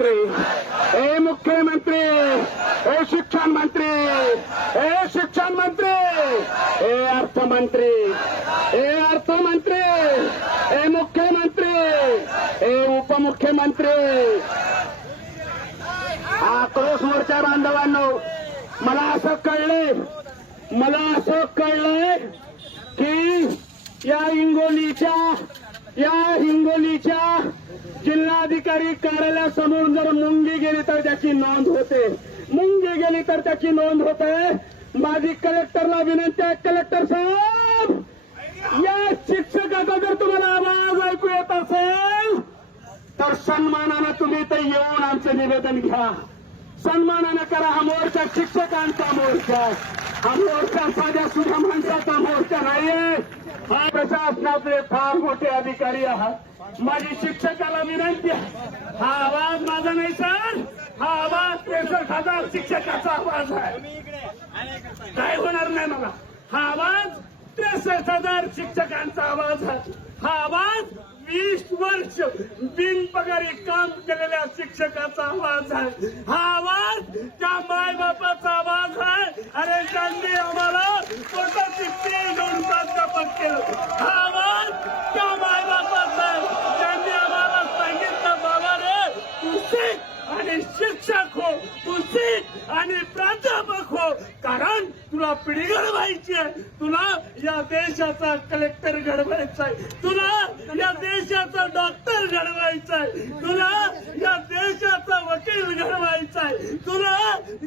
मंत्री ए मुख्यमंत्री ए शिक्षण मंत्री ए शिक्षण मंत्री ए अर्थमंत्री ए अर्थमंत्री ए मुख्यमंत्री ए उपमुख्यमंत्री आक्रोश मोर्चा बांधवांनो मला असं कळलंय मला असं कळलंय की या हिंगोलीच्या या हिंगोलीच्या जिल्हाधिकारी कार्यालयासमोर जर मुंगी गेली तर त्याची नोंद होते मुंगी गेली तर त्याची नोंद होते माझी कलेक्टरला विनंती आहे कलेक्टर साहेब या शिक्षकाचा जर तुम्हाला आवाज ऐकू येत असेल तर सन्मानानं तुम्ही ते येऊन आमचं निवेदन घ्या सन्मानानं करा हा मोर्चा शिक्षकांचा मोर्चा हा मोर्चा साध्या सुद्धा माणसाचा मोर्चा नाहीये हा प्रशासनातले फार मोठे अधिकारी आहात माझी शिक्षकाला विनंती आहे हा आवाज माझा नाही सर हा आवाज त्रेसष्ट हजार शिक्षकाचा आवाज आहे काय होणार नाही मला हा आवाज त्रेसष्ट हजार शिक्षकांचा आवाज आहे हा आवाज वीस वर्ष बिनपगारी काम केलेल्या शिक्षकाचा आवाज आहे हा आवाज त्या बापाचा आवाज आहे अरे त्यांनी आम्हाला स्वतःची तीन दोन प्राध्यापक केलं हा आवाज त्या बापाचा आहे त्यांनी आम्हाला सांगितलं बाबा रे तू आणि शिक्षक हो तू आणि प्राध्यापक हो कारण तुला पिढी घडवायची आहे तुला या देशाचा कलेक्टर घडवायचा तुला या देशाचा डॉक्टर घडवायचा आहे तुला या देशाचा वकील घडवायचा आहे तुला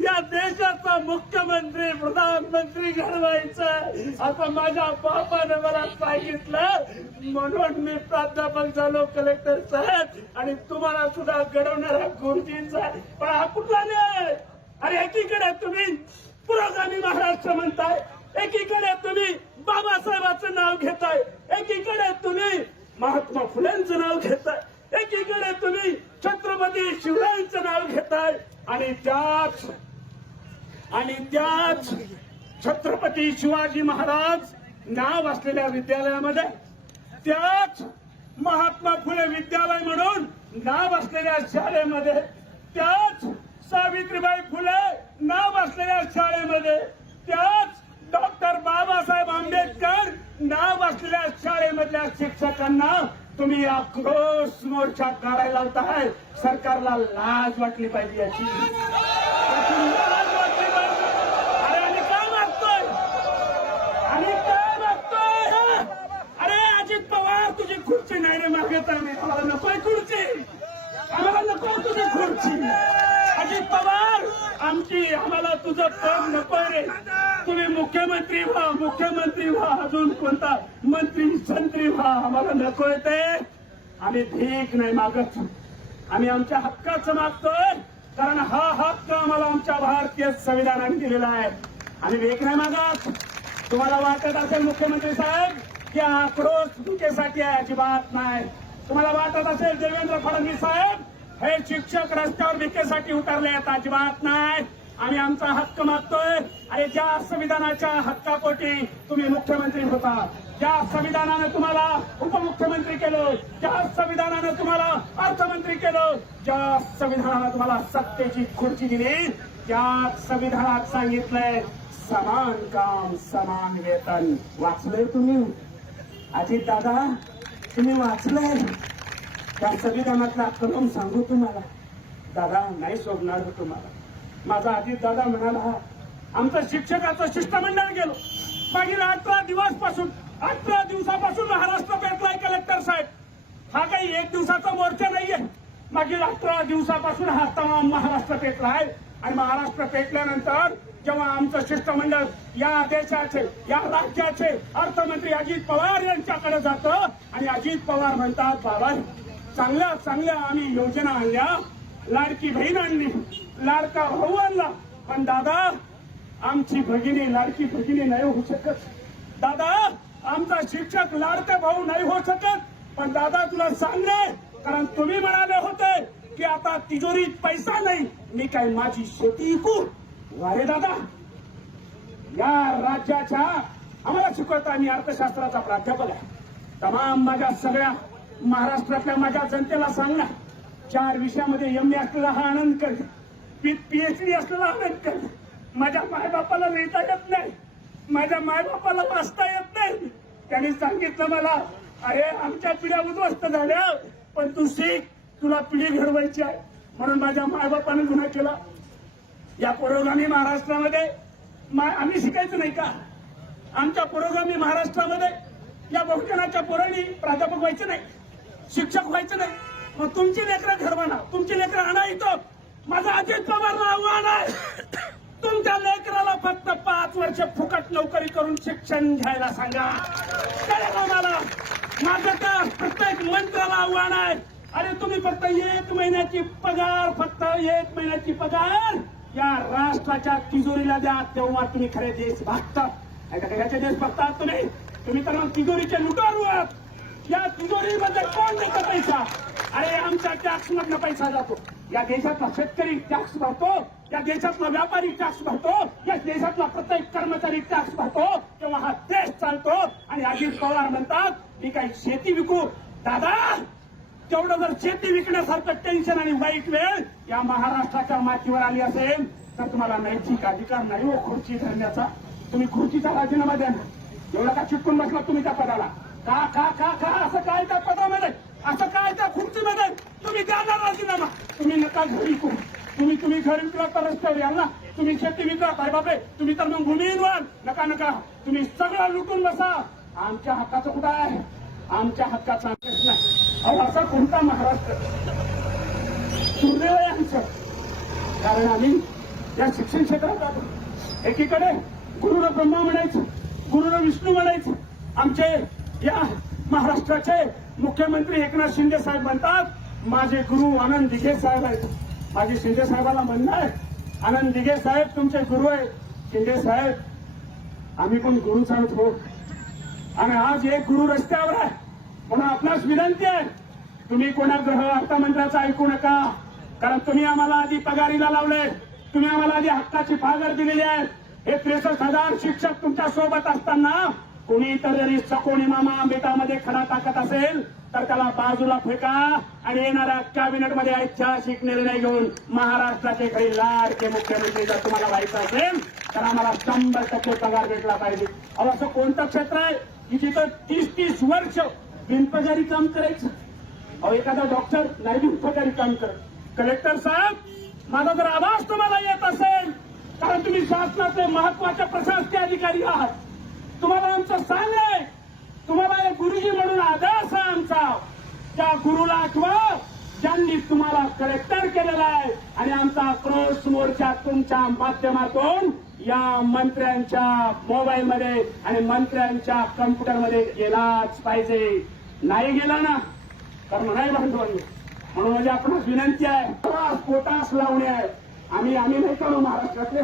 या देशाचा मुख्यमंत्री प्रधानमंत्री घडवायचा आहे आता माझ्या बापाने मला सांगितलं म्हणून मी प्राध्यापक झालो कलेक्टर साहेब आणि तुम्हाला सुद्धा घडवणारा गुरुजींचा पण हा कुठला नाही अरे एकीकडे तुम्ही महाराष्ट्र म्हणताय एकीकडे तुम्ही बाबासाहेबांचं नाव घेताय एकीकडे तुम्ही महात्मा फुलेंचं नाव घेताय एकीकडे तुम्ही छत्रपती शिवरायांचं नाव घेताय आणि त्याच आणि त्याच छत्रपती शिवाजी महाराज नाव असलेल्या विद्यालयामध्ये त्याच महात्मा फुले विद्यालय म्हणून नाव असलेल्या शाळेमध्ये त्याच सावित्रीबाई फुले नाव असलेल्या शाळेमध्ये त्याच डॉक्टर बाबासाहेब आंबेडकर नाव असलेल्या शाळेमधल्या शिक्षकांना तुम्ही आक्रोश मोर्चा काढायला लावताय सरकारला लाज वाटली पाहिजे याची अरे काय मागतोय काय मागतोय अरे अजित पवार तुझी खुर्ची नाही रे आम्हाला नकोय खुर्ची आम्हाला नको तुझी खुर्ची अजित पवार आमची आम्हाला तुझं काम नको रे तुम्ही मुख्यमंत्री व्हा मुख्यमंत्री व्हा अजून कोणता मंत्री संत्री व्हा आम्हाला नको येते आम्ही ठीक नाही मागत आम्ही आमच्या हक्काचं मागतोय कारण हा हक्क आम्हाला आमच्या भारतीय संविधानाने दिलेला आहे आम्ही भीक नाही मागत तुम्हाला वाटत असेल मुख्यमंत्री साहेब की आक्रोश तुमच्यासाठी आहे अजिबात नाही तुम्हाला वाटत असेल देवेंद्र फडणवीस साहेब हे शिक्षक रस्त्यावर भीकेसाठी उतरले आहेत अजिबात नाही आम्ही आमचा हक्क मागतोय आणि ज्या संविधानाच्या हक्कापोटी तुम्ही मुख्यमंत्री होता ज्या संविधानानं तुम्हाला उपमुख्यमंत्री केलं ज्या संविधानानं तुम्हाला अर्थमंत्री केलं ज्या संविधानानं तुम्हाला सत्तेची खुर्ची दिली त्या संविधानात सांगितलंय समान काम समान वेतन वाचलंय तुम्ही अजित दादा तुम्ही वाचलंय त्या संविधानातला कलम सांगू तुम्हाला दादा नाही सोडणार हो तुम्हाला माझा दादा म्हणाला हा आमचं शिक्षकाचं शिष्टमंडळ गेलो मागील अठरा दिवस पासून अठरा दिवसापासून महाराष्ट्र पेटलाय कलेक्टर साहेब हा काही एक दिवसाचा मोर्चा नाहीये मागील अठरा दिवसापासून हा तमाम महाराष्ट्र पेटला आहे आणि महाराष्ट्र पेटल्यानंतर जेव्हा आमचं शिष्टमंडळ या देशाचे या राज्याचे अर्थमंत्री अजित पवार यांच्याकडे जातं आणि अजित पवार म्हणतात बाबा चांगल्या चांगल्या आम्ही योजना आणल्या लाडकी बहीण आणली लाडका भाऊ आणला पण दादा आमची भगिनी लाडकी भगिनी नाही होऊ शकत दादा आमचा शिक्षक लाडते भाऊ नाही होऊ शकत पण दादा तुला सांगले कारण तुम्ही म्हणाले होते की आता तिजोरीत पैसा नाही मी काय माझी शेती इकू वारे दादा या राज्याच्या आम्हाला शिकवता मी अर्थशास्त्राचा प्राध्यापक आहे तमाम माझ्या सगळ्या महाराष्ट्रातल्या माझ्या जनतेला सांगणार चार विषयामध्ये एम ए असलेला हा आनंद पी पीएचडी डी असलेला आनंद करणे माझ्या मायबापाला लिहिता येत नाही माझ्या मायबापाला वाचता येत नाही त्यांनी सांगितलं मला अरे आमच्या पिढ्या उद्ध्वस्त झाल्या पण तू शिक तुला पिढी घडवायची आहे म्हणून माझ्या मायबापाने गुन्हा केला या पुरोगामी महाराष्ट्रामध्ये आम्ही शिकायचं नाही का आमच्या पुरोगामी महाराष्ट्रामध्ये या बहुजनाच्या पोरांनी प्राध्यापक व्हायचं नाही शिक्षक व्हायचं नाही मग हो, तुमची लेकरं घर म्हणा तुमची लेकरं आणा इथं माझा अजित पवार आव्हान आहे तुमच्या लेकराला फक्त पाच वर्ष फुकट नोकरी करून शिक्षण घ्यायला सांगा मला माझं तर प्रत्येक मंत्राला आव्हान आहे अरे तुम्ही फक्त एक महिन्याची पगार फक्त एक महिन्याची पगार या राष्ट्राच्या तिजोरीला द्या तेव्हा तुम्ही खरे देश भागतात याच्या देश बघतात तुम्ही तुम्ही तर मग तिजोरीचे लुटारू आहात या तिजोरीमध्ये कोण देतो पैसा अरे आमच्या टॅक्स मधला पैसा जातो या देशातला शेतकरी टॅक्स भरतो या देशातला व्यापारी टॅक्स भरतो या देशातला प्रत्येक कर्मचारी टॅक्स भरतो तेव्हा हा देश चालतो आणि अजित पवार म्हणतात मी काही शेती विकू दादा तेवढं जर शेती विकण्यासारखं टेन्शन आणि वाईट वेळ या महाराष्ट्राच्या मातीवर आली असेल तर तुम्हाला नैतिक अधिकार नाही हो खुर्ची धरण्याचा तुम्ही खुर्चीचा राजीनामा द्या ना एवढा का चिटकून बसला तुम्ही त्या पदाला का का का का असं काय त्या पदामध्ये असं काय त्या खुर्चीमध्ये तुम्ही द्याला राजीनामा तुम्ही नका घरी करू तुम्ही तुम्ही घर विक्रा रस्त्यावर याल ना तुम्ही शेती विक्रा काय बापे तुम्ही तर मग भूमीहीन व्हाल नका नका तुम्ही सगळं लुटून बसा आमच्या हक्काचं कुठं आहे आमच्या हक्काचा नाही अहो असा कोणता महाराष्ट्र दुर्दैव आमचं कारण आम्ही या शिक्षण क्षेत्रात जातो एकीकडे गुरुर ब्रह्मा म्हणायचं गुरुर विष्णू म्हणायचं आमचे या महाराष्ट्राचे मुख्यमंत्री एकनाथ शिंदे साहेब म्हणतात माझे गुरु आनंद दिघे साहेब आहेत माझे शिंदे साहेबाला म्हणणं आहे आनंद दिघे साहेब तुमचे गुरु आहेत शिंदे साहेब आम्ही पण गुरु साहेब हो आणि आज एक गुरु रस्त्यावर आहे म्हणून आपणास विनंती आहे तुम्ही कोणा ग्रह अर्थमंत्र्याचं ऐकू नका कारण तुम्ही आम्हाला आधी पगारीला लावले तुम्ही आम्हाला आधी हक्काची फागर दिलेली आहे हे त्रेसष्ट हजार शिक्षक तुमच्या सोबत असताना कोणी जरी कोणी मामा आंबेटामध्ये खडा टाकत असेल तर त्याला बाजूला फेका आणि येणाऱ्या कॅबिनेटमध्ये ऐतिहासिक निर्णय घेऊन महाराष्ट्राचे काही लाडके मुख्यमंत्री जर तुम्हाला व्हायचं असेल तर आम्हाला शंभर टक्के पगार भेटला पाहिजे अहो असं कोणतं क्षेत्र आहे की जिथं तीस तीस वर्ष बिनपगारी काम करायचं अहो एखादा डॉक्टर नाही बिनपगारी काम करत कलेक्टर साहेब माझा जर आवाज तुम्हाला येत असेल कारण तुम्ही शासनाचे महत्वाचे प्रशासकीय अधिकारी आहात तुम्हाला आमचं आहे तुम्हाला एक गुरुजी म्हणून आदर्श आहे आमचा त्या गुरुला आठवा ज्यांनी तुम्हाला कलेक्टर केलेला आहे आणि आमचा आक्रोश मोर्चा तुमच्या माध्यमातून या मंत्र्यांच्या मोबाईलमध्ये आणि मंत्र्यांच्या कम्प्युटरमध्ये गेलाच पाहिजे नाही गेला ना तर नाही आम्ही म्हणून म्हणजे आपण विनंती आहे पोटास लावणे आहे आम्ही आम्ही नाही करू महाराष्ट्रातले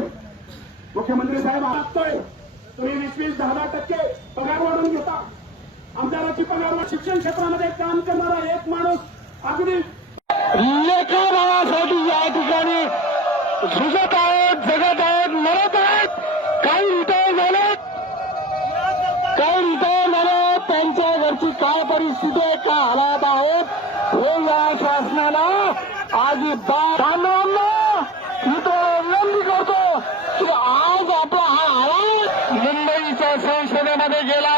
मुख्यमंत्री साहेब आपतोय तुम्ही वीस वीस दहा दहा टक्के पगार वाढून घेता आमदाराची पगार शिक्षण क्षेत्रामध्ये काम करणारा एक माणूस अगदी भावासाठी या ठिकाणी झुजत आहेत जगत आहेत मरत आहेत काही रिटायर झाले काही रिटायर झाले त्यांच्या घरची काय परिस्थिती জেলা